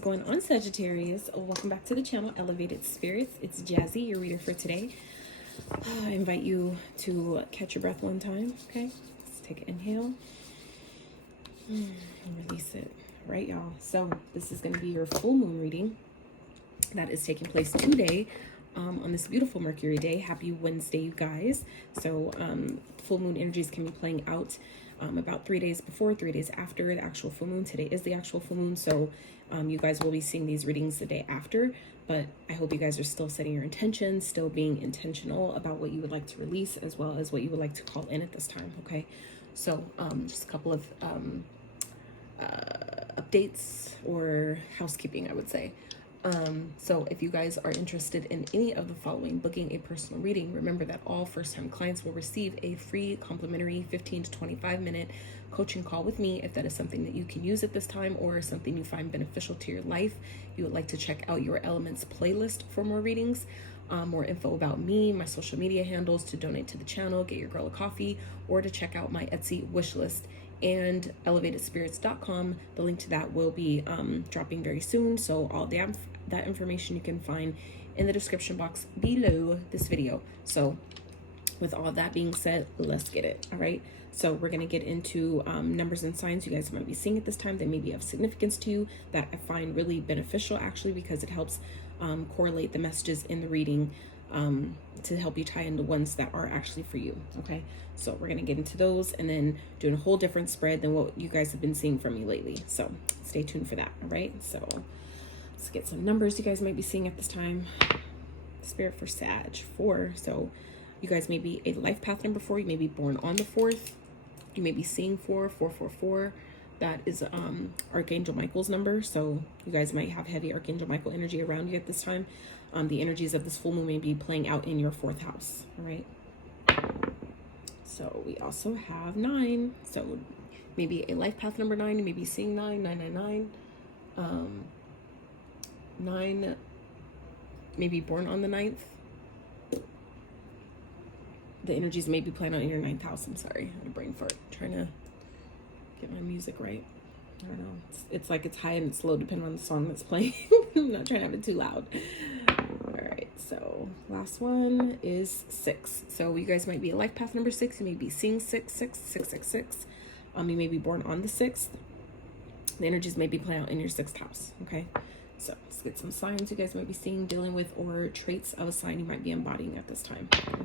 going on, Sagittarius? Welcome back to the channel, Elevated Spirits. It's Jazzy, your reader for today. I invite you to catch your breath one time, okay? Let's take an inhale and release it. All right, y'all. So this is going to be your full moon reading that is taking place today on this beautiful Mercury day. Happy Wednesday, you guys. So full moon energies can be playing out about 3 days before, 3 days after the actual full moon. Today is the actual full moon, so you guys will be seeing these readings the day after, but I hope you guys are still setting your intentions, still being intentional about what you would like to release, as well as what you would like to call in at this time, okay? So just a couple of updates or housekeeping, I would say. So if you guys are interested in any of the following, booking a personal reading, remember that all first-time clients will receive a free complimentary 15 to 25 minute coaching call with me. If that is something that you can use at this time or something you find beneficial to your life, you would like to check out your Elements playlist for more readings, more info about me, my social media handles, to donate to the channel, get your girl a coffee, or to check out my Etsy wish list and elevatedspirits.com. The link to that will be dropping very soon, so all that information you can find in the description box below this video. So with all that being said, let's get it. All right, so we're going to get into numbers and signs you guys might be seeing at this time that may be of significance to you, that I find really beneficial actually, because it helps correlate the messages in the reading to help you tie into ones that are actually for you. Okay, so we're gonna get into those and then doing a whole different spread than what you guys have been seeing from me lately, so stay tuned for that. All right, so let's get some numbers you guys might be seeing at this time. Spirit for Sag 4, so you guys may be a life path number 4. You may be born on the 4th. You may be seeing 4. That is Archangel Michael's number, so you guys might have heavy Archangel Michael energy around you at this time. The energies of this full moon may be playing out in your 4th house. All right, so we also have 9, so maybe a life path number 9. You may be seeing 9. 9 may be born on the 9th. The energies may be playing out in your 9th house. I'm sorry, I'm brain fart trying to get my music right. I don't know, it's like it's high and it's low depending on the song that's playing. I'm not trying to have it too loud. All right, so last one is 6, so you guys might be a life path number 6. You may be seeing 666. You may be born on the 6th. The energies may be playing out in your 6th house. Okay, so let's get some signs you guys might be seeing, dealing with, or traits of a sign you might be embodying at this time. Okay.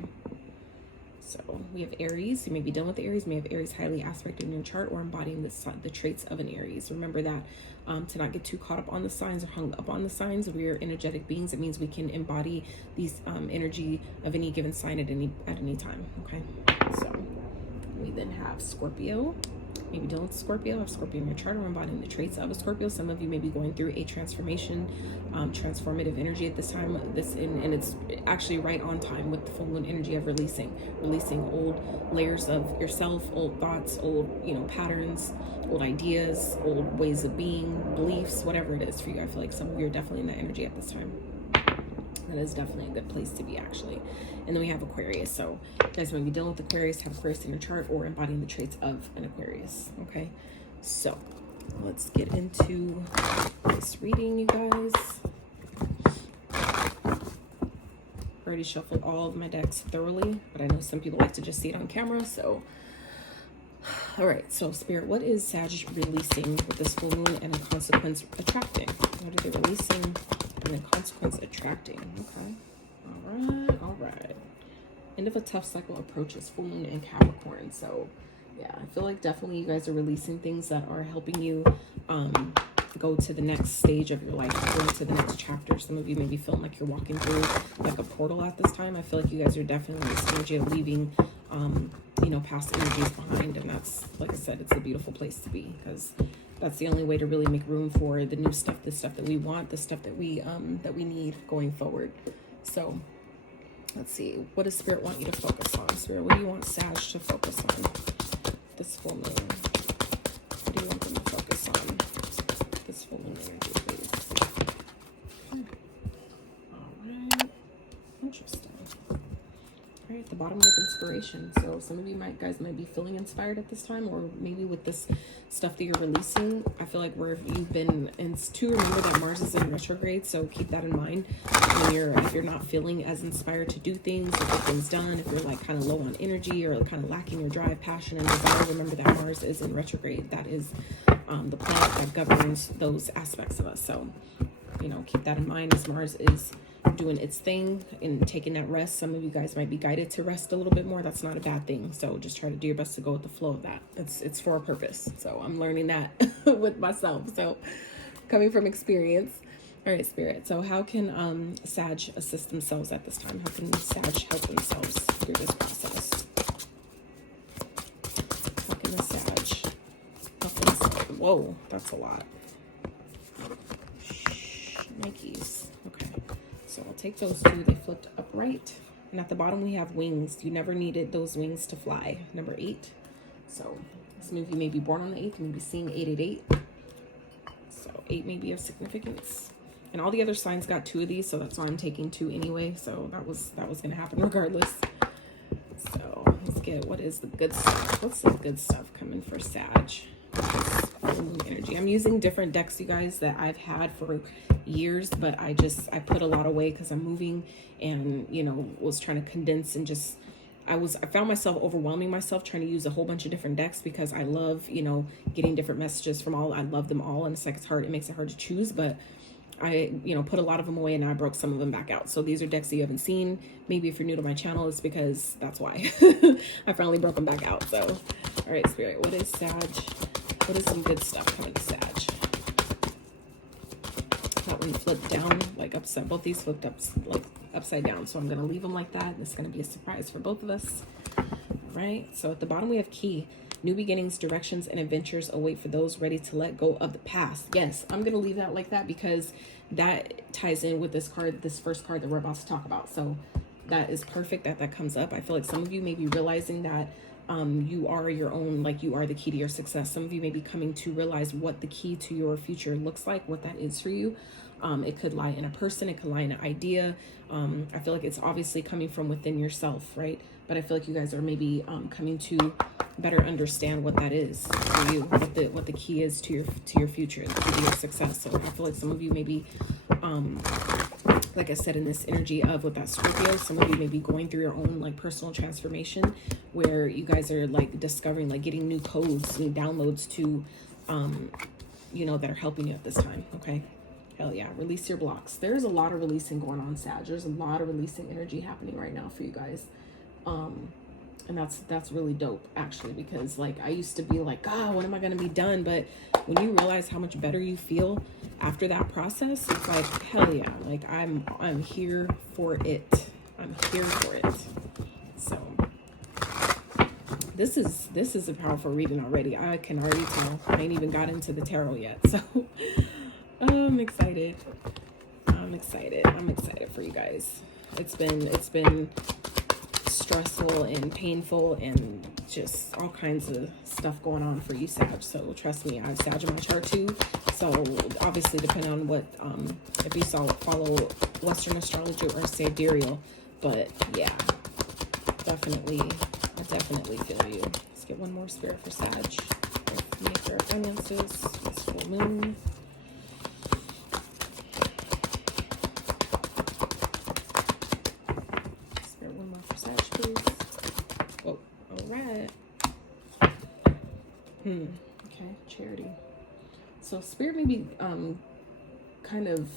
So we have Aries. You may be dealing with Aries. You may have Aries highly aspected in your chart or embodying the traits of an Aries. Remember that to not get too caught up on the signs or hung up on the signs. We are energetic beings. It means we can embody these energy of any given sign at any time. Okay, so we then have Scorpio. Maybe dealing with Scorpio. Have Scorpio in your chart or embodying the traits of a Scorpio. Some of you may be going through a transformation, transformative energy at this time. And it's actually right on time with the full moon energy of releasing old layers of yourself, old thoughts, old patterns, old ideas, old ways of being, beliefs, whatever it is for you. I feel like some of you are definitely in that energy at this time. That is definitely a good place to be, actually. And then we have Aquarius. So you guys might be dealing with Aquarius, have Aquarius in your chart, or embodying the traits of an Aquarius. Okay, so let's get into this reading, you guys. I already shuffled all of my decks thoroughly, but I know some people like to just see it on camera, so all right. So Spirit, what is Sag releasing with this full moon and in consequence attracting? What are they releasing and in consequence attracting? Okay, all right. End of a tough cycle approaches, full moon and Capricorn. So yeah, I feel like definitely you guys are releasing things that are helping you go to the next stage of your life, go into the next chapter. Some of you may be feeling like you're walking through like a portal at this time. I feel like you guys are definitely in this energy of leaving past energies behind, and that's, like I said, it's a beautiful place to be, because that's the only way to really make room for the new stuff, the stuff that we want, the stuff that we need going forward. So let's see, what does Spirit want you to focus on? Spirit, what do you want Sag to focus on this full moon? What do you want them to focus on this full moon energy, please? Okay. All right, interesting. All right, at the bottom we have inspiration. So some of you guys might be feeling inspired at this time, or maybe with this stuff that you're releasing. I feel like where you've been, and to remember that Mars is in retrograde, so keep that in mind when if you're not feeling as inspired to do things, to get things done, if you're like kind of low on energy or kind of lacking your drive, passion, and desire. Remember that Mars is in retrograde. That is the planet that governs those aspects of us. So, you know, keep that in mind as Mars is doing its thing and taking that rest. Some of you guys might be guided to rest a little bit more. That's not a bad thing. So just try to do your best to go with the flow of that. It's for a purpose. So I'm learning that with myself. So coming from experience. All right, Spirit. So how can Sag assist themselves at this time? How can Sag help themselves through this process? How can the Sag help themselves? Whoa, that's a lot. Nikes. Okay. So I'll take those two. They flipped upright. And at the bottom we have wings. You never needed those wings to fly. Number 8. So some of you may be born on the 8th. You may be seeing 888. So 8 may be of significance. And all the other signs got 2 of these, so that's why I'm taking 2 anyway. So that was going to happen regardless. So let's get, what is the good stuff? What's the good stuff coming for Sag? Full moon energy. I'm using different decks, you guys, that I've had for years, but I put a lot away because I'm moving and, you know, was trying to condense and just, I found myself overwhelming myself trying to use a whole bunch of different decks because I love, you know, getting different messages from all. I love them all, and it's like it makes it hard to choose, but I, you know, put a lot of them away and I broke some of them back out. So these are decks that you haven't seen. Maybe if you're new to my channel, it's because that's why I finally broke them back out. So, all right, Spirit, what is Sag? What is some good stuff coming to Sag? That one flipped down, like upside. Both these flipped up, like upside down. So I'm going to leave them like that. This is going to be a surprise for both of us. All right. So at the bottom, we have key. New beginnings, directions, and adventures await for those ready to let go of the past. Yes, I'm going to leave that like that because that ties in with this card, this first card that we're about to talk about. So that is perfect that comes up. I feel like some of you may be realizing that you are your own, like you are the key to your success. Some of you may be coming to realize what the key to your future looks like, what that is for you. It could lie in a person, it could lie in an idea. I feel like it's obviously coming from within yourself, right? But I feel like you guys are maybe coming to better understand what that is for you, what the key is to your future, the key to your success. So I feel like some of you may be, like I said, in this energy of with that Scorpio, some of you may be going through your own like personal transformation where you guys are like discovering, like getting new codes, new downloads to, you know, that are helping you at this time. Okay. Hell yeah. Release your blocks. There's a lot of releasing going on, Sag. There's a lot of releasing energy happening right now for you guys. And that's really dope actually, because like I used to be like, God, when am I going to be done? But when you realize how much better you feel after that process, it's like, hell yeah, like I'm here for it. I'm here for it. So this is a powerful reading already. I can already tell. I ain't even got into the tarot yet. So I'm excited. I'm excited for you guys. It's been stressful and painful and just all kinds of stuff going on for you, Sag. So trust me, I have Sag in my chart too. So obviously, depending on what, if you follow Western astrology or sidereal, but yeah, I definitely feel you. Let's get one more Spirit for Sag. Make our finances. It's full moon. Okay, charity. So Spirit may be kind of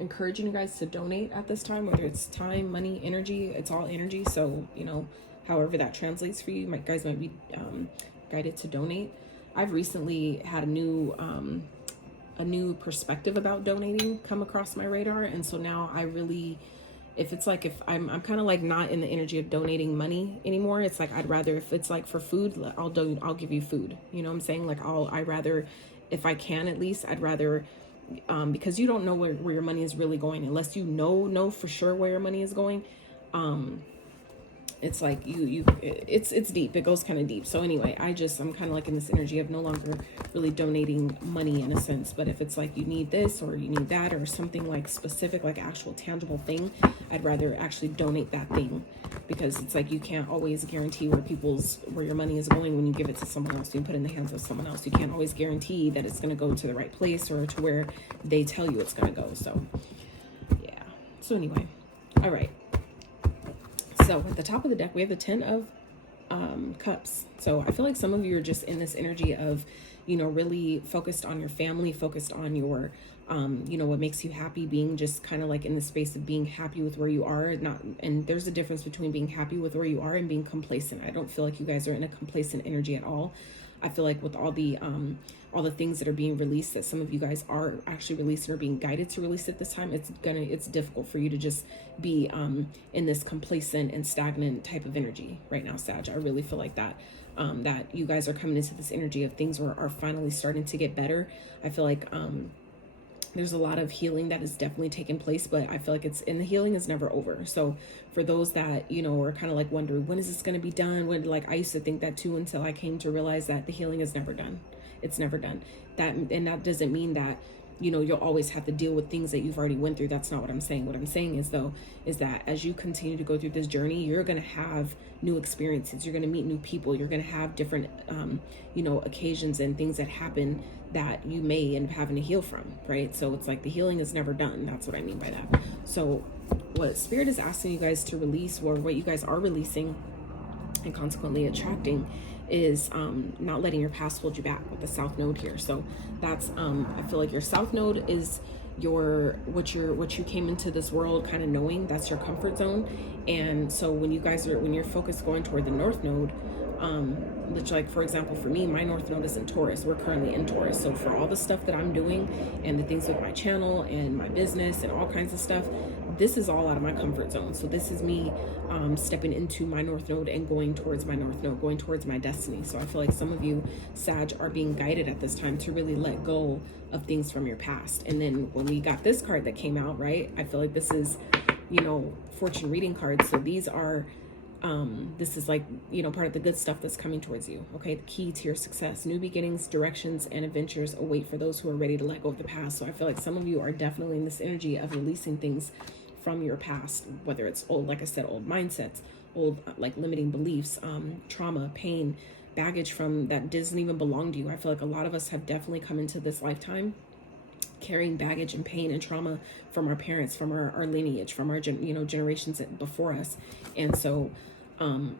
encouraging you guys to donate at this time, whether it's time, money, energy. It's all energy. So, you know, however that translates for you, guys might be guided to donate. I've recently had a new perspective about donating come across my radar, and so now I really, if I'm kind of like not in the energy of donating money anymore. It's like I'd rather, if it's like for food, I'll give you food. You know what I'm saying? Like I rather, if I can at least, I'd rather, because you don't know where your money is really going unless you know for sure where your money is going. it's like it's deep. It goes kind of deep. So anyway, I'm kind of like in this energy of no longer really donating money in a sense, but if it's like you need this or you need that or something like specific, like actual tangible thing, I'd rather actually donate that thing, because it's like you can't always guarantee where your money is going when you give it to someone else, you put it in the hands of someone else. You can't always guarantee that it's going to go to the right place or to where they tell you it's going to go. So yeah. So anyway, all right. So at the top of the deck, we have the 10 of Cups. So I feel like some of you are just in this energy of, really focused on your family, focused on your, what makes you happy, being just kind of like in the space of being happy with where you are. And there's a difference between being happy with where you are and being complacent. I don't feel like you guys are in a complacent energy at all. I feel like with all the things that are being released, that some of you guys are actually releasing or being guided to release at this time, it's difficult for you to just be in this complacent and stagnant type of energy right now, Sag. I really feel like that that you guys are coming into this energy of things are finally starting to get better. I feel like there's a lot of healing that is definitely taking place, but I feel like the healing is never over. So for those that, are kind of like wondering, when is this going to be done? I used to think that too, until I came to realize that the healing is never done. It's never done. And that doesn't mean that, you'll always have to deal with things that you've already went through. That's not what I'm saying. What I'm saying is that as you continue to go through this journey, you're going to have new experiences. You're going to meet new people. You're going to have different, occasions and things that happen that you may end up having to heal from, right? So it's like the healing is never done. That's what I mean by that. So what Spirit is asking you guys to release, or what you guys are releasing and consequently attracting, is not letting your past hold you back with the South Node here. So that's I feel like your South Node is what you came into this world kind of knowing. That's your comfort zone. And so when you're focused going toward the North Node, which, like, for example, for me, my North Node is in Taurus. We're currently in Taurus. So for all the stuff that I'm doing and the things with my channel and my business and all kinds of stuff, this is all out of my comfort zone. So this is me stepping into my North Node and going towards my North Node, going towards my destiny. So I feel like some of you, Sag, are being guided at this time to really let go of things from your past. And then when we got this card that came out, right, I feel like this is, fortune reading cards. So these are this is like, part of the good stuff that's coming towards you. Okay. The key to your success: new beginnings, directions, and adventures await for those who are ready to let go of the past. So I feel like some of you are definitely in this energy of releasing things from your past, whether it's old, like I said, old mindsets, old, like, limiting beliefs, trauma, pain, baggage from that doesn't even belong to you. I feel like a lot of us have definitely come into this lifetime carrying baggage and pain and trauma from our parents, from our lineage, from our generations before us. And so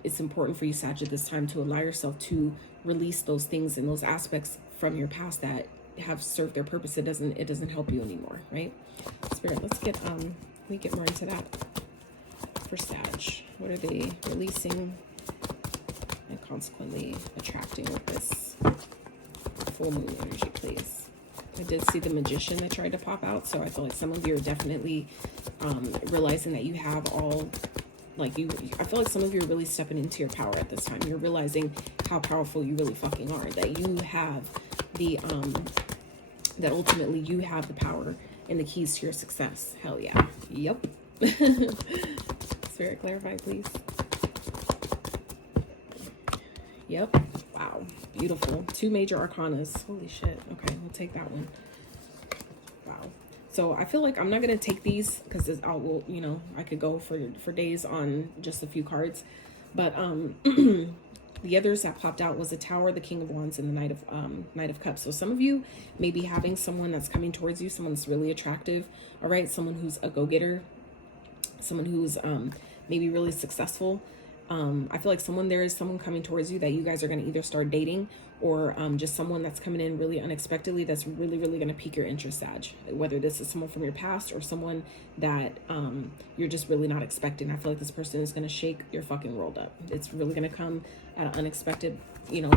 it's important for you, Sag, at this time to allow yourself to release those things and those aspects from your past that have served their purpose. It doesn't help you anymore, right? Spirit, let's get we get more into that for Sag. What are they releasing and consequently attracting with this full moon energy, please? I did see the Magician that tried to pop out, so I feel like some of you are definitely realizing that you have all, I feel like some of you are really stepping into your power at this time. You're realizing how powerful you really fucking are, that you have the that ultimately you have the power and the keys to your success. Hell yeah. Yep. Spirit, clarify, please. Yep. Wow. Beautiful. 2 major arcanas. Holy shit. Okay, we'll take that one. Wow. So I feel like I'm not going to take these because I could go for days on just a few cards. But the others that popped out was the Tower, the King of Wands, and the Knight of Cups. So some of you may be having someone that's coming towards you, someone that's really attractive, all right? Someone who's a go-getter, someone who's maybe really successful. I feel like there is someone coming towards you that you guys are going to either start dating, or just someone that's coming in really unexpectedly that's really, really going to pique your interest, Sag. Whether this is someone from your past or someone that you're just really not expecting. I feel like this person is going to shake your fucking world up. It's really going to come at an unexpected,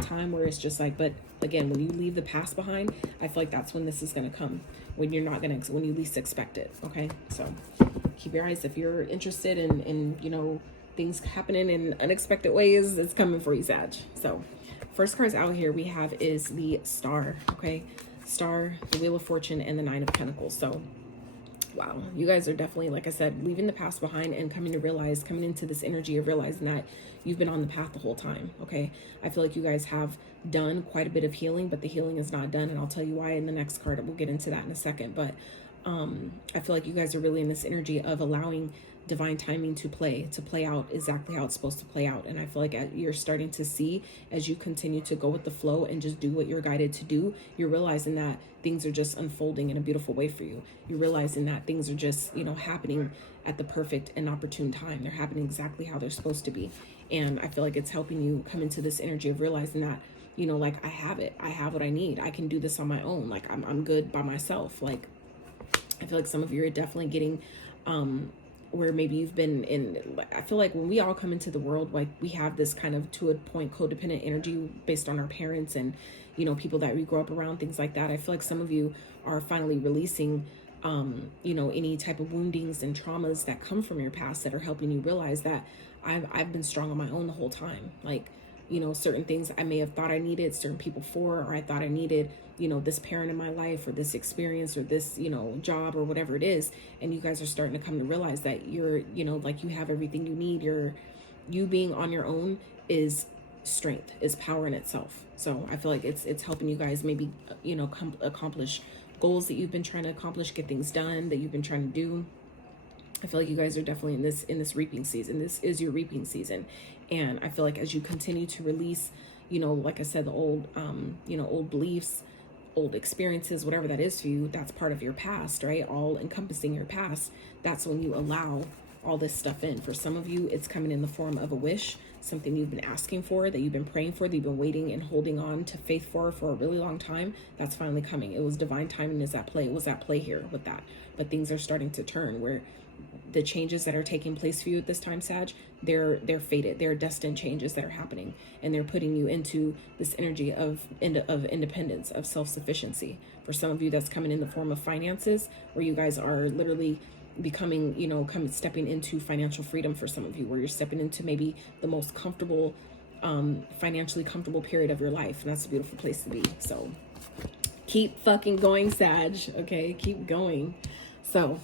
time where it's just like, but again, when you leave the past behind, I feel like that's when this is going to come, when you least expect it. Okay. So keep your eyes, if you're interested in things happening in unexpected ways, it's coming for you, Sag. So first cards out here we have is the Star, okay? Star, the Wheel of Fortune, and the 9 of Pentacles. So Wow, you guys are definitely, like I said, leaving the past behind and coming into this energy of realizing that you've been on the path the whole time, okay? I feel like you guys have done quite a bit of healing, but the healing is not done, and I'll tell you why in the next card. We'll get into that in a second, but I feel like you guys are really in this energy of allowing divine timing to play out exactly how it's supposed to play out. And I feel like you're starting to see, as you continue to go with the flow and just do what you're guided to do, you're realizing that things are just unfolding in a beautiful way for you. You're realizing that things are just, you know, happening at the perfect and opportune time. They're happening exactly how they're supposed to be. And I feel like it's helping you come into this energy of realizing that, you know, like, I have it. I have what I need. I can do this on my own. Like, I'm good by myself. Like, I feel like some of you are definitely getting where maybe you've been in, I feel like when we all come into the world, like, we have this kind of, to a point, codependent energy based on our parents and, you know, people that we grow up around, things like that. I feel like some of you are finally releasing, you know, any type of woundings and traumas that come from your past that are helping you realize that I've been strong on my own the whole time. Like, you know, certain things I may have thought I needed certain people for, or I thought I needed, you know, this parent in my life or this experience or this, you know, job or whatever it is. And you guys are starting to come to realize that you're, you know, like, you have everything you need. You being on your own is strength, is power in itself. So I feel like it's helping you guys maybe, you know, accomplish goals that you've been trying to accomplish, get things done that you've been trying to do. I feel like you guys are definitely in this reaping season. This is your reaping season. And I feel like as you continue to release, you know, like I said, the old, you know, old beliefs, old experiences, whatever that is for you, that's part of your past, right? All encompassing your past. That's when you allow all this stuff in. For some of you, it's coming in the form of a wish, something you've been asking for, that you've been praying for, that you've been waiting and holding on to faith for a really long time. That's finally coming. It was divine timing is at play. It was at play here with that. But things are starting to turn where the changes that are taking place for you at this time, Sag, they're fated. They're destined changes that are happening, and they're putting you into this energy of independence, of self-sufficiency. For some of you, that's coming in the form of finances, where you guys are literally becoming, you know, stepping into financial freedom. For some of you, where you're stepping into maybe the most comfortable, financially comfortable period of your life, and that's a beautiful place to be. So keep fucking going, Sag. Okay, keep going. So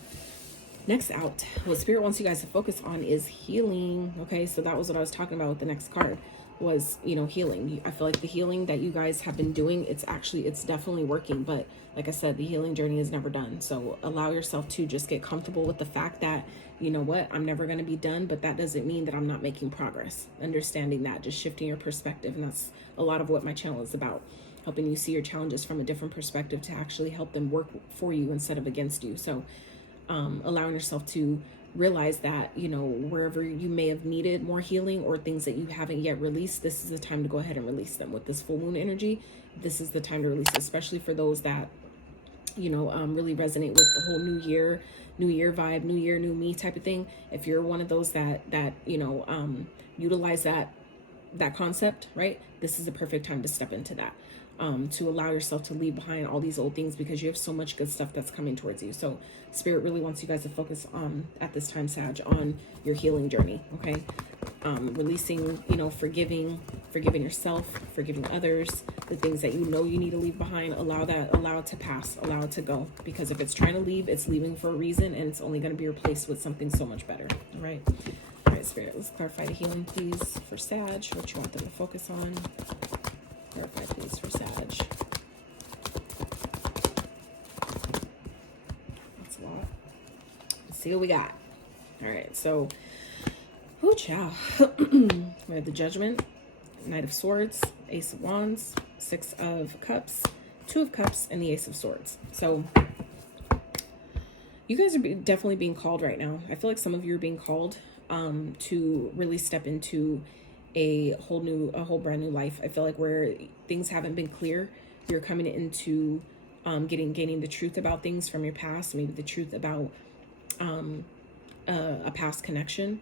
next out, what Spirit wants you guys to focus on is healing. Okay, so that was what I was talking about with the next card, was, you know, healing. I feel like the healing that you guys have been doing, it's definitely working. But like I said, the healing journey is never done. So allow yourself to just get comfortable with the fact that, you know what, I'm never going to be done, but that doesn't mean that I'm not making progress. Understanding that, just shifting your perspective. And that's a lot of what my channel is about, helping you see your challenges from a different perspective to actually help them work for you instead of against you. So allowing yourself to realize that, you know, wherever you may have needed more healing or things that you haven't yet released, this is the time to go ahead and release them. With this full moon energy, this is the time to release it, especially for those that, you know, really resonate with the whole new year vibe, new year, new me type of thing. If you're one of those that you know, utilize that concept, right, this is the perfect time to step into that. To allow yourself to leave behind all these old things, because you have so much good stuff that's coming towards you. So Spirit really wants you guys to focus on, at this time, Sag, on your healing journey. Okay, releasing, you know, forgiving yourself, forgiving others, the things that you know you need to leave behind. Allow it to pass, allow it to go, because if it's trying to leave, it's leaving for a reason, and it's only going to be replaced with something so much better. All right, Spirit, let's clarify the healing, please, for Sag, what you want them to focus on. Clarify, please, for Sag. That's a lot. Let's see what we got. All right, so, oh, ciao. We have the Judgment, Knight of Swords, Ace of Wands, Six of Cups, Two of Cups, and the Ace of Swords. So you guys are definitely being called right now. I feel like some of you are being called to really step into a whole brand new life. I feel like where things haven't been clear, you're coming into gaining the truth about things from your past, maybe the truth about a past connection,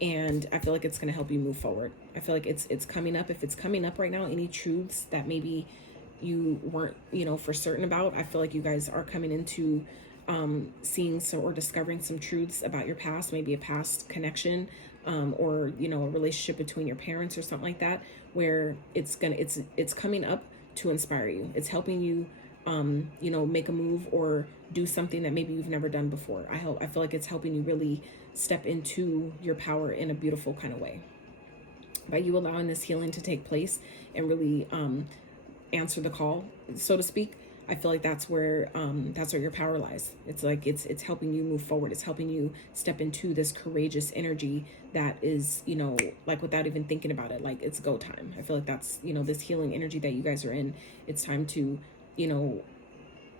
and I feel like it's going to help you move forward. I feel like it's coming up. If it's coming up right now, any truths that maybe you weren't, you know, for certain about, I feel like you guys are coming into seeing or discovering some truths about your past, maybe a past connection, or, you know, a relationship between your parents or something like that, where it's coming up to inspire you. It's helping you you know, make a move or do something that maybe you've never done before. I feel like it's helping you really step into your power in a beautiful kind of way. By you allowing this healing to take place and really answer the call, so to speak, I feel like that's where your power lies. It's like it's helping you move forward. It's helping you step into this courageous energy that is, you know, like without even thinking about it, like it's go time. I feel like that's, you know, this healing energy that you guys are in. It's time to, you know,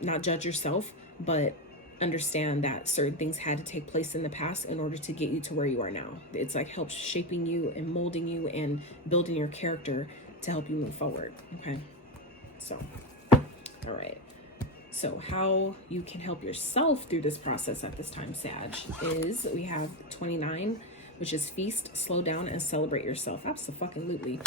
not judge yourself, but understand that certain things had to take place in the past in order to get you to where you are now. It's like helps shaping you and molding you and building your character to help you move forward. Okay, so all right, so how you can help yourself through this process at this time, Sag, is we have 29, which is feast, slow down, and celebrate yourself. Absolutely.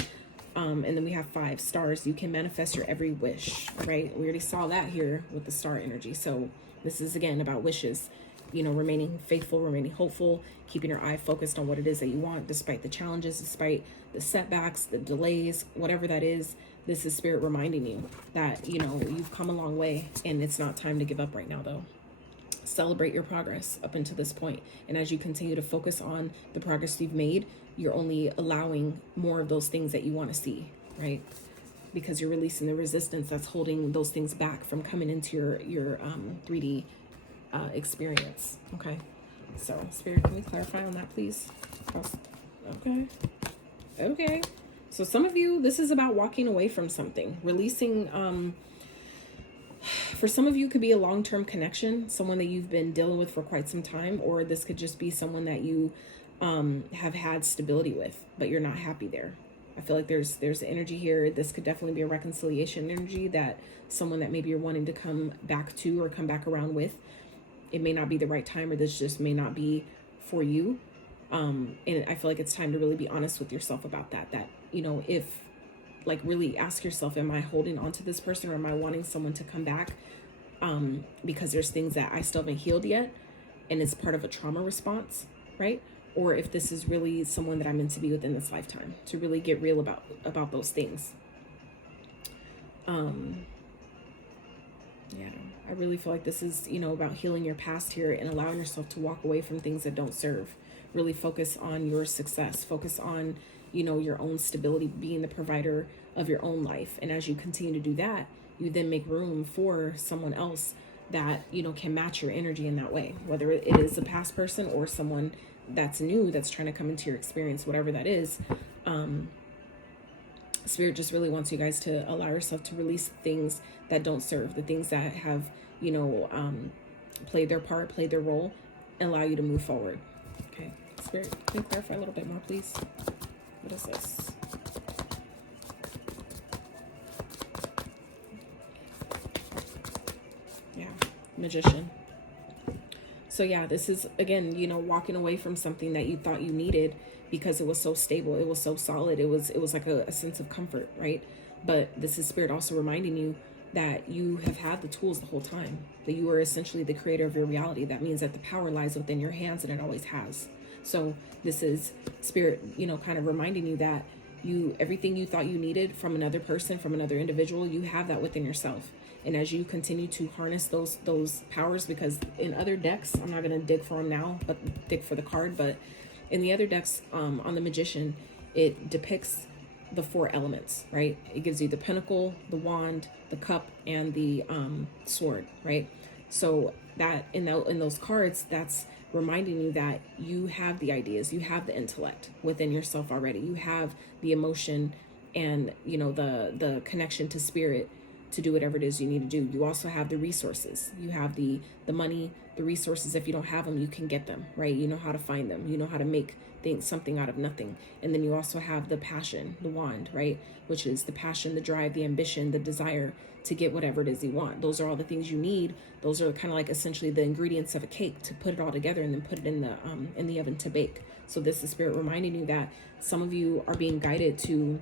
And then we have 5 stars. You can manifest your every wish, right? We already saw that here with the star energy. So this is, again, about wishes, you know, remaining faithful, remaining hopeful, keeping your eye focused on what it is that you want, despite the challenges, despite the setbacks, the delays, whatever that is. This is Spirit reminding you that, you know, you've come a long way and it's not time to give up right now, though. Celebrate your progress up until this point. And as you continue to focus on the progress you've made, you're only allowing more of those things that you want to see, right? Because you're releasing the resistance that's holding those things back from coming into your 3D experience. Okay, so Spirit, can we clarify on that, please? Okay. So some of you, this is about walking away from something, releasing. For some of you, it could be a long-term connection, someone that you've been dealing with for quite some time, or this could just be someone that you have had stability with, but you're not happy there. I feel like there's energy here. This could definitely be a reconciliation energy, that someone that maybe you're wanting to come back to or come back around with. It may not be the right time, or this just may not be for you. And I feel like it's time to really be honest with yourself about that, you know, if, like, really ask yourself, am I holding on to this person, or am I wanting someone to come back because there's things that I still haven't healed yet and it's part of a trauma response, right? Or if this is really someone that I'm meant to be within this lifetime, to really get real about those things. Yeah, I really feel like this is, you know, about healing your past here and allowing yourself to walk away from things that don't serve. Really focus on your success, focus on, you know, your own stability, being the provider of your own life. And as you continue to do that, you then make room for someone else that, you know, can match your energy in that way, whether it is a past person or someone that's new, that's trying to come into your experience, whatever that is. Spirit just really wants you guys to allow yourself to release things that don't serve, the things that have, you know, played their part, played their role, and allow you to move forward. Okay, Spirit, can you clarify a little bit more, please? What is this? Yeah, Magician. So yeah, this is, again, you know, walking away from something that you thought you needed because it was so stable, it was so solid, it was like a sense of comfort, right? But this is Spirit also reminding you that you have had the tools the whole time, that you are essentially the creator of your reality. That means that the power lies within your hands, and it always has. So this is Spirit, you know, kind of reminding you that everything you thought you needed from another person, from another individual, you have that within yourself. And as you continue to harness those powers, because in other decks, I'm not going to dig for them now, but dig for the card. But in the other decks, on the Magician, it depicts the 4 elements, right? It gives you the pentacle, the wand, the cup, and the sword, right? So that in those cards, that's reminding you that you have the ideas, you have the intellect within yourself already. You have the emotion and, you know, the connection to Spirit to do whatever it is you need to do. You also have the resources. You have the money, the resources. If you don't have them, you can get them, right? You know how to find them. You know how to make something out of nothing. And then you also have the passion, the wand, right? Which is the passion, the drive, the ambition, the desire to get whatever it is you want. Those are all the things you need. Those are kind of like essentially the ingredients of a cake to put it all together and then put it in the oven to bake. So this is Spirit reminding you that some of you are being guided to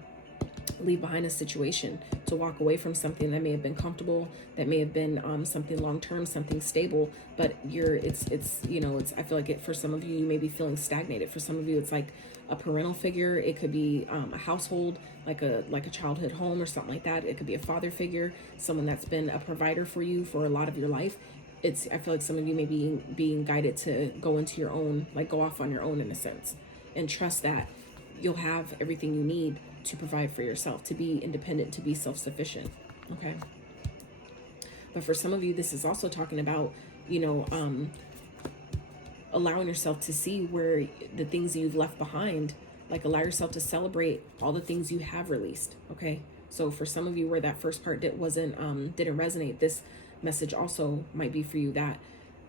leave behind a situation, to walk away from something that may have been comfortable, that may have been something long-term, something stable, but it's you know, I feel like for some of you, you may be feeling stagnated. For some of you, it's like a parental figure. It could be a household, like a childhood home or something like that. It could be a father figure, someone that's been a provider for you for a lot of your life. I feel like some of you may be being guided to go into your own, like go off on your own in a sense, and trust that you'll have everything you need to provide for yourself, to be independent, to be self-sufficient. Okay. But for some of you, this is also talking about, you know, allowing yourself to see where the things you've left behind, like allow yourself to celebrate all the things you have released. Okay. So for some of you where that first part didn't resonate, this message also might be for you, that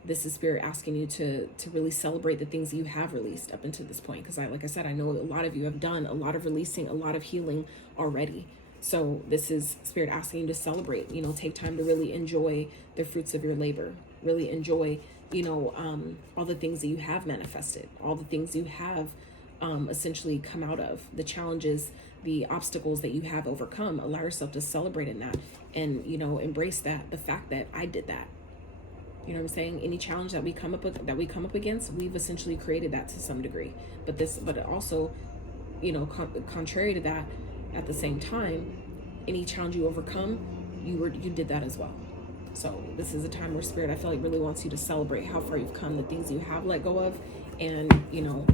this is Spirit asking you to really celebrate the things you have released up until this point. Because like I said, I know a lot of you have done a lot of releasing, a lot of healing already. So this is Spirit asking you to celebrate, you know, take time to really enjoy the fruits of your labor, really enjoy, you know, all the things that you have manifested, all the things you have essentially come out of, the challenges, the obstacles that you have overcome. Allow yourself to celebrate in that, and, you know, embrace that, the fact that I did that. You know what I'm saying? Any challenge that we come up against, we've essentially created that to some degree. But also, you know, contrary to that, at the same time, any challenge you overcome, you did that as well. So this is a time where Spirit, I feel like, really wants you to celebrate how far you've come, the things you have let go of, and, you know,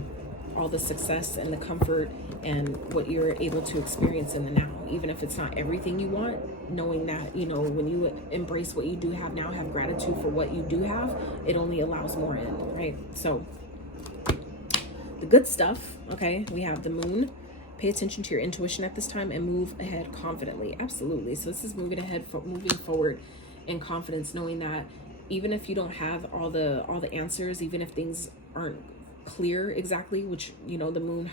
all the success and the comfort and what you're able to experience in the now, even if it's not everything you want, knowing that, you know, when you embrace what you do have now, have gratitude for what you do have, it only allows more in, right? So the good stuff, okay, we have the Moon. Pay attention to your intuition at this time and move ahead confidently. Absolutely. So this is moving forward in confidence, knowing that even if you don't have all the answers, even if things aren't clear exactly, which, you know, the Moon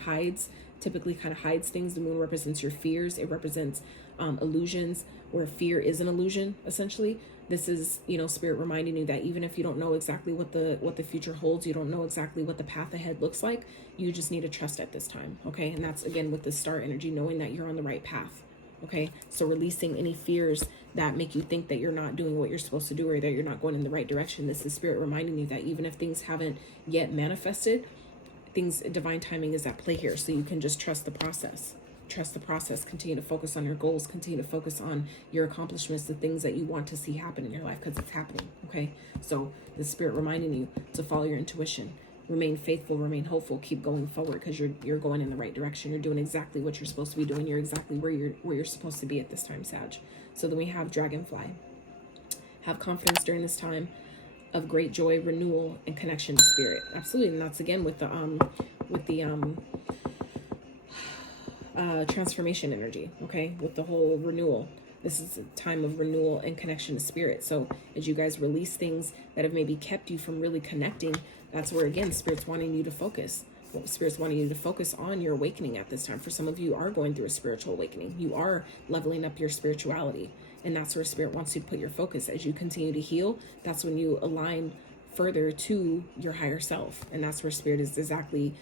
typically kind of hides things. The Moon represents your fears. It represents illusions, where fear is an illusion, essentially. This is, you know, Spirit reminding you that even if you don't know exactly what the future holds, you don't know exactly what the path ahead looks like, you just need to trust at this time. Okay. And that's, again, with the star energy, knowing that you're on the right path. Okay. So releasing any fears that make you think that you're not doing what you're supposed to do, or that you're not going in the right direction. This is Spirit reminding you that even if things haven't yet manifested, divine timing is at play here. So you can just trust the process. Trust the process. Continue to focus on your goals. Continue to focus on your accomplishments, the things that you want to see happen in your life, because it's happening. Okay. So the Spirit reminding you to follow your intuition. Remain faithful, remain hopeful, keep going forward, because you're going in the right direction. You're doing exactly what you're supposed to be doing. You're exactly where you're supposed to be at this time, Sag. So then we have Dragonfly. Have confidence during this time of great joy, renewal, and connection to Spirit. Absolutely. And that's again with the transformation energy, okay, with the whole renewal. This is a time of renewal and connection to Spirit. So as you guys release things that have maybe kept you from really connecting, that's where, again, Spirit's wanting you to focus. Well, Spirit's wanting you to focus on your awakening at this time. For some of you are going through a spiritual awakening. You are leveling up your spirituality. And that's where Spirit wants you to put your focus. As you continue to heal, that's when you align further to your higher self. And that's where Spirit is exactly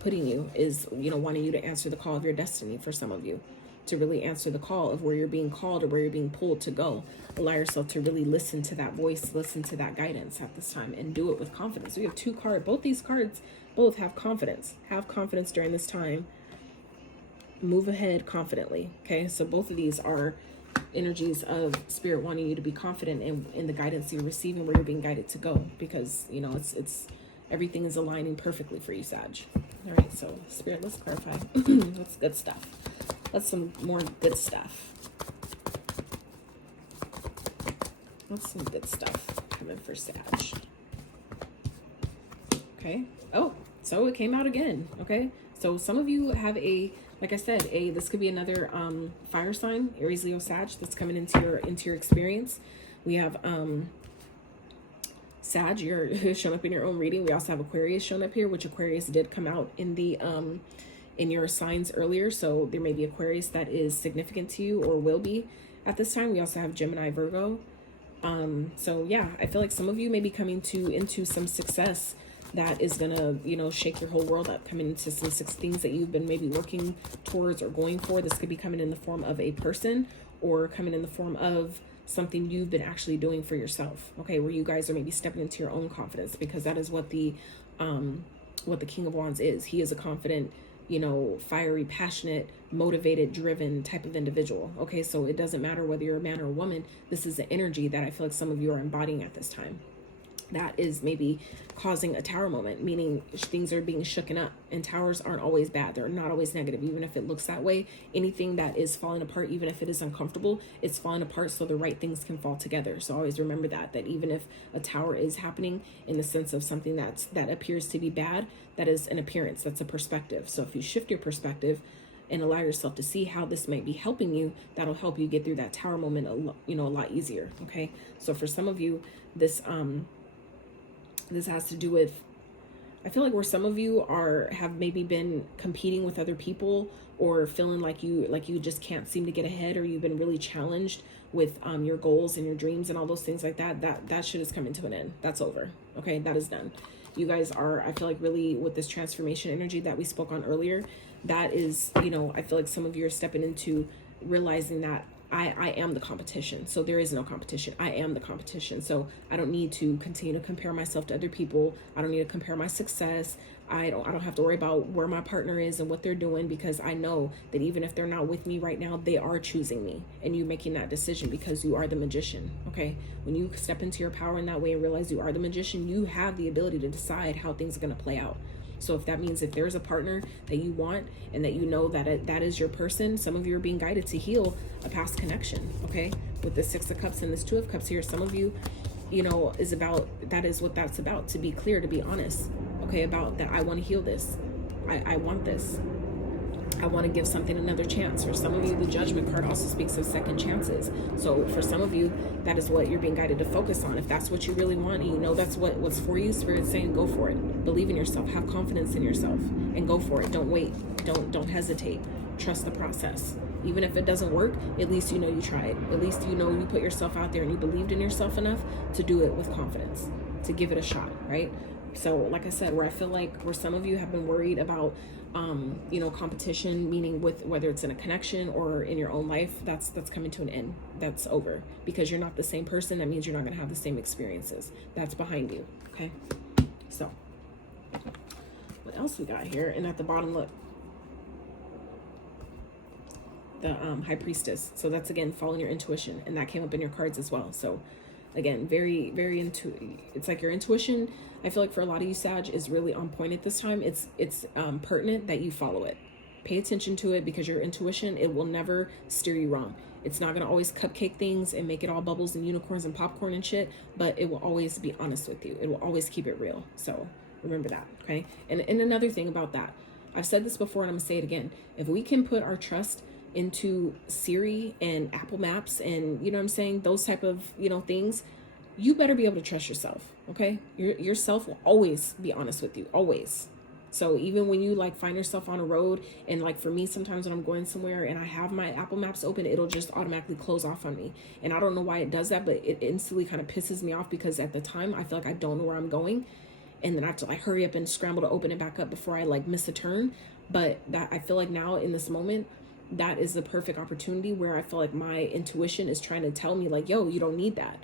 putting you, is, you know, wanting you to answer the call of your destiny. For some of you, to really answer the call of where you're being called or where you're being pulled to go. Allow yourself to really listen to that voice, listen to that guidance at this time, and do it with confidence. We have two cards. Both these cards both have confidence. Have confidence during this time. Move ahead confidently. Okay, so both of these are energies of Spirit wanting you to be confident in the guidance you're receiving, where you're being guided to go, because, you know, it's everything is aligning perfectly for you, Sag. All right, so Spirit, let's clarify. That's good stuff. Let's some more good stuff. What's some good stuff coming for Sag? Okay. Oh, so it came out again. Okay. So some of you have like I said, this could be another fire sign, Aries, Leo, Sag, that's coming into your experience. We have Sag, you're showing up in your own reading. We also have Aquarius shown up here, which Aquarius did come out in the in your signs earlier. So there may be Aquarius that is significant to you or will be at this time. We also have Gemini, Virgo. So yeah, I feel like some of you may be coming into some success that is gonna, you know, shake your whole world up, coming into some 6 things that you've been maybe working towards or going for. This could be coming in the form of a person, or coming in the form of something you've been actually doing for yourself, okay, where you guys are maybe stepping into your own confidence, because that is what the King of Wands is. He is a confident, you know, fiery, passionate, motivated, driven type of individual. Okay, so it doesn't matter whether you're a man or a woman. This is the energy that I feel like some of you are embodying at this time. That is maybe causing a tower moment, meaning things are being shooken up. And towers aren't always bad. They're not always negative, even if it looks that way. Anything that is falling apart, even if it is uncomfortable, it's falling apart so the right things can fall together. So always remember that even if a tower is happening in the sense of something that appears to be bad, that is an appearance, that's a perspective. So if you shift your perspective and allow yourself to see how this might be helping you, that'll help you get through that tower moment a lot easier. Okay, so for some of you, this has to do with, I feel like where some of you have maybe been competing with other people, or feeling like you just can't seem to get ahead, or you've been really challenged with your goals and your dreams and all those things like that shit is coming to an end. That's over. Okay, that is done. You guys are, I feel like, really with this transformation energy that we spoke on earlier, that is, you know, I feel like some of you are stepping into realizing that I am the competition. So there is no competition. I am the competition. So I don't need to continue to compare myself to other people. I don't need to compare my success. I don't have to worry about where my partner is and what they're doing, because I know that even if they're not with me right now, they are choosing me, and you making that decision because you are the magician. Okay, when you step into your power in that way and realize you are the magician, you have the ability to decide how things are going to play out. So if that means if there's a partner that you want and that you know that that is your person, some of you are being guided to heal a past connection. Okay, with the 6 of Cups and this 2 of Cups here, some of you, you know, that is what that's about. To be clear, to be honest, okay, about that. I want to heal this. I want this. I want to give something another chance. For some of you, the Judgment card also speaks of second chances. So for some of you, that is what you're being guided to focus on. If that's what you really want, and you know that's what's for you, Spirit's saying go for it. Believe in yourself. Have confidence in yourself, and go for it. Don't wait. Don't hesitate. Trust the process. Even if it doesn't work, at least you know you tried. At least you know you put yourself out there and you believed in yourself enough to do it with confidence, to give it a shot, right? So like I said, where I feel like where some of you have been worried about you know, competition, meaning with whether it's in a connection or in your own life, that's coming to an end. That's over, because you're not the same person. That means you're not going to have the same experiences. That's behind you. Okay, so what else we got here? And at the bottom, look, the High Priestess. So that's, again, following your intuition, and that came up in your cards as well. So again, very it's like your intuition, I feel like for a lot of you, Sag, is really on point at this time. It's pertinent that you follow it. Pay attention to it, because your intuition, it will never steer you wrong. It's not going to always cupcake things and make it all bubbles and unicorns and popcorn and shit, but it will always be honest with you. It will always keep it real. So remember that, okay? And another thing about that, I've said this before and I'm gonna say it again. If we can put our trust into Siri and Apple Maps and, you know what I'm saying, those type of, you know, things, you better be able to trust yourself, okay? Yourself will always be honest with you, always. So even when you like find yourself on a road, and like for me, sometimes when I'm going somewhere and I have my Apple Maps open, it'll just automatically close off on me. And I don't know why it does that, but it instantly kind of pisses me off, because at the time I feel like I don't know where I'm going. And then I have to like hurry up and scramble to open it back up before I like miss a turn. But that, I feel like now in this moment, that is the perfect opportunity where I feel like my intuition is trying to tell me like, yo, you don't need that.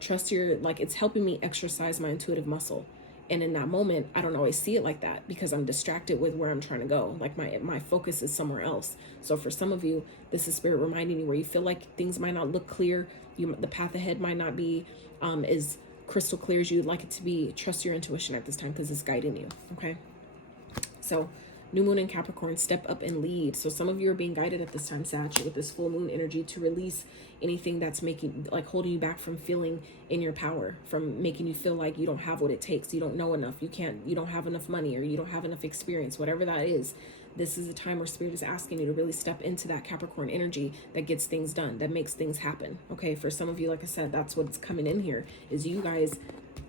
Trust your, like, it's helping me exercise my intuitive muscle. And in that moment, I don't always see it like that, because I'm distracted with where I'm trying to go. Like my focus is somewhere else. So for some of you, this is Spirit reminding you where you feel like things might not look clear. The path ahead might not be as crystal clear as you'd like it to be. Trust your intuition at this time, because it's guiding you. Okay. So New Moon in Capricorn, step up and lead. So some of you are being guided at this time, Sag, with this full moon energy, to release anything that's making, like, holding you back from feeling in your power, from making you feel like you don't have what it takes, you don't know enough, you don't have enough money, or you don't have enough experience, whatever that is. This is a time where Spirit is asking you to really step into that Capricorn energy that gets things done, that makes things happen. Okay, for some of you, like I said, that's what's coming in here, is you guys,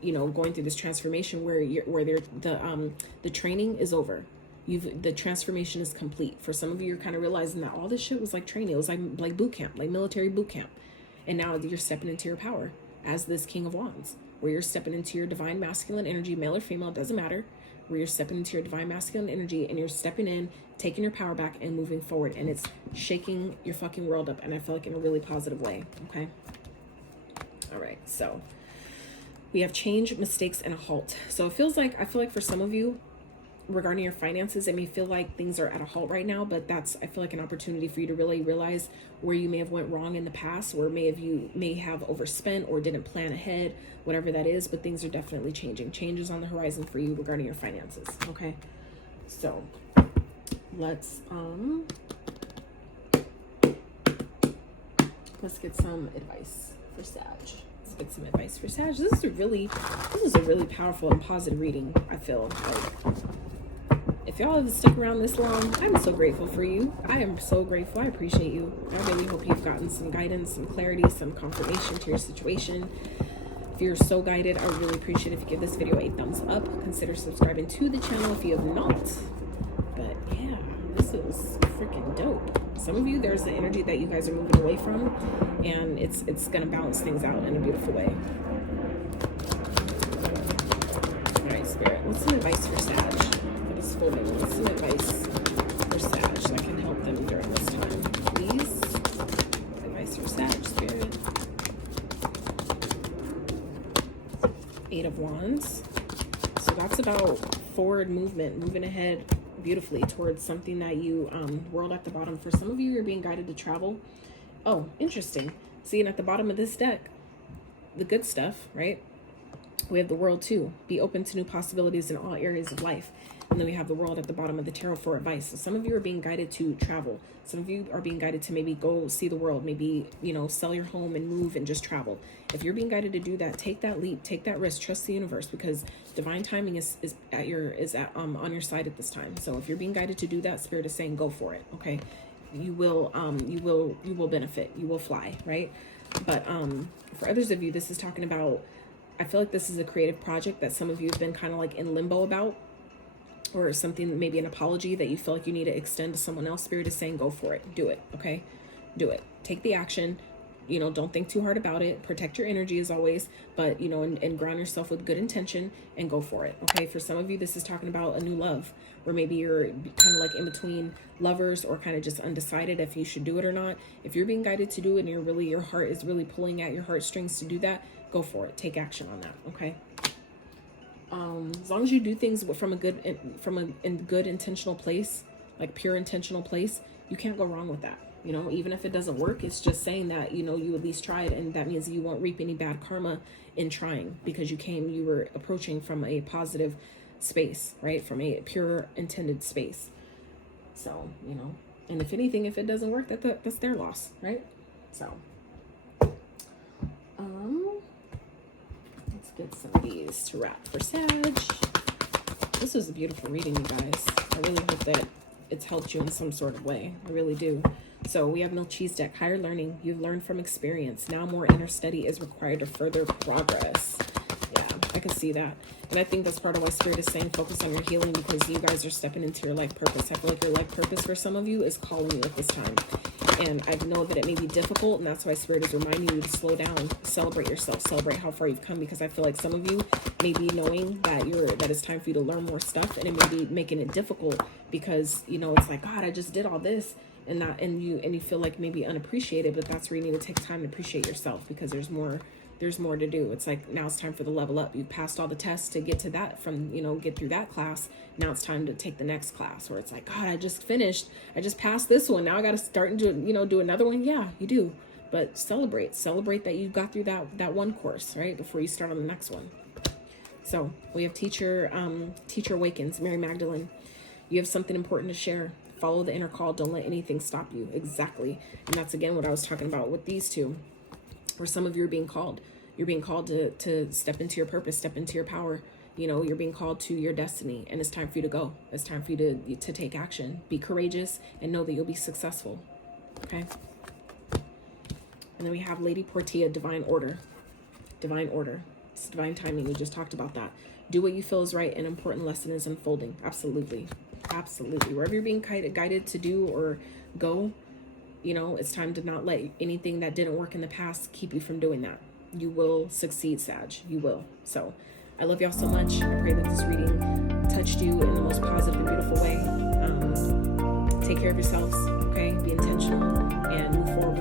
you know, going through this transformation where the training is over. The transformation is complete. For some of you, you're kind of realizing that all this shit was like training. It was like boot camp, like military boot camp. And now you're stepping into your power as this King of Wands, where you're stepping into your divine masculine energy, male or female, doesn't matter, where you're stepping into your divine masculine energy and you're stepping in, taking your power back and moving forward. And it's shaking your fucking world up. And I feel like in a really positive way. Okay. All right. So we have change, mistakes, and a halt. So I feel like for some of you, regarding your finances, it may feel like things are at a halt right now, but that's, I feel like, an opportunity for you to really realize where you may have went wrong in the past, where you may have overspent or didn't plan ahead, whatever that is, but things are definitely changing. Change is on the horizon for you regarding your finances. Okay. So let's get some advice for Sag. Let's get some advice for Sag. This is a really powerful and positive reading. I feel like, if y'all have stuck around this long, I'm so grateful for you. I am so grateful. I appreciate you. I really hope you've gotten some guidance, some clarity, some confirmation to your situation. If you're so guided, I would really appreciate if you give this video a thumbs up. Consider subscribing to the channel if you have not. But yeah, this is freaking dope. Some of you, there's the energy that you guys are moving away from, and it's gonna balance things out in a beautiful way. All right, Spirit, what's some advice for Sag? What's some advice for Sag that can help them during this time? Please. Advice for Sag, Spirit. 8 of Wands. So that's about forward movement, moving ahead beautifully towards something that you, world at the bottom. For some of you, you're being guided to travel. Oh, interesting. Seeing at the bottom of this deck, the good stuff, right? We have the world too. Be open to new possibilities in all areas of life. And then we have the world at the bottom of the tarot for advice. So some of you are being guided to travel. Some of you are being guided to maybe go see the world, maybe, you know, sell your home and move and just travel. If you're being guided to do that, take that leap, take that risk, trust the universe, because divine timing is on your side at this time. So if you're being guided to do that, Spirit is saying go for it. Okay. You will benefit, you will fly, right? But for others of you, this is talking about, I feel like this is a creative project that some of you have been kind of like in limbo about, or something, maybe an apology that you feel like you need to extend to someone else. Spirit is saying go for it. Do it. Okay. Do it. Take the action. You know, don't think too hard about it. Protect your energy as always, but you know, and ground yourself with good intention and go for it. Okay. For some of you, this is talking about a new love, where maybe you're kind of like in between lovers, or kind of just undecided if you should do it or not. If you're being guided to do it and your heart is really pulling at your heartstrings to do that, go for it. Take action on that. Okay. As long as you do things from a good intentional place, like pure intentional place, you can't go wrong with that. You know, even if it doesn't work, it's just saying that, you know, you at least tried, and that means you won't reap any bad karma in trying, because you were approaching from a positive space, right? From a pure intended space. So, you know, and if anything, if it doesn't work, that's their loss, right? So, let's get some of these to wrap for Sag. This was a beautiful reading, you guys. I really hope that it's helped you in some sort of way. I really do. So we have Msgs deck, higher learning. You've learned from experience. Now more inner study is required to further progress. Yeah, I can see that. And I think that's part of why Spirit is saying focus on your healing, because you guys are stepping into your life purpose. I feel like your life purpose for some of you is calling you at this time. And I know that it may be difficult, and that's why Spirit is reminding you to slow down, celebrate yourself, celebrate how far you've come, because I feel like some of you may be knowing that it's time for you to learn more stuff, and it may be making it difficult because, you know, it's like, God, I just did all this, and you feel like maybe unappreciated, but that's where you need to take time to appreciate yourself, because there's more to do. It's like, now it's time for the level up. You passed all the tests to get to that, get through that class. Now it's time to take the next class, where it's like, God, I just passed this one. Now I got to start and do another one. Yeah, you do. But celebrate that you got through that one course, right? Before you start on the next one. So we have Teacher Awakens, Mary Magdalene. You have something important to share. Follow the inner call. Don't let anything stop you. Exactly. And that's again what I was talking about with these two. Where some of you are being called. You're being called to step into your purpose, step into your power. You know, you're being called to your destiny, and it's time for you to go. It's time for you to take action. Be courageous and know that you'll be successful. Okay. And then we have Lady Portia, Divine Order. Divine Order. It's divine timing. We just talked about that. Do what you feel is right. An important lesson is unfolding. Absolutely. Absolutely. Wherever you're being guided to do or go, you know, it's time to not let anything that didn't work in the past keep you from doing that. You will succeed, Sag. You will. So I love y'all so much. I pray that this reading touched you in the most positive and beautiful way. Take care of yourselves, okay? Be intentional and move forward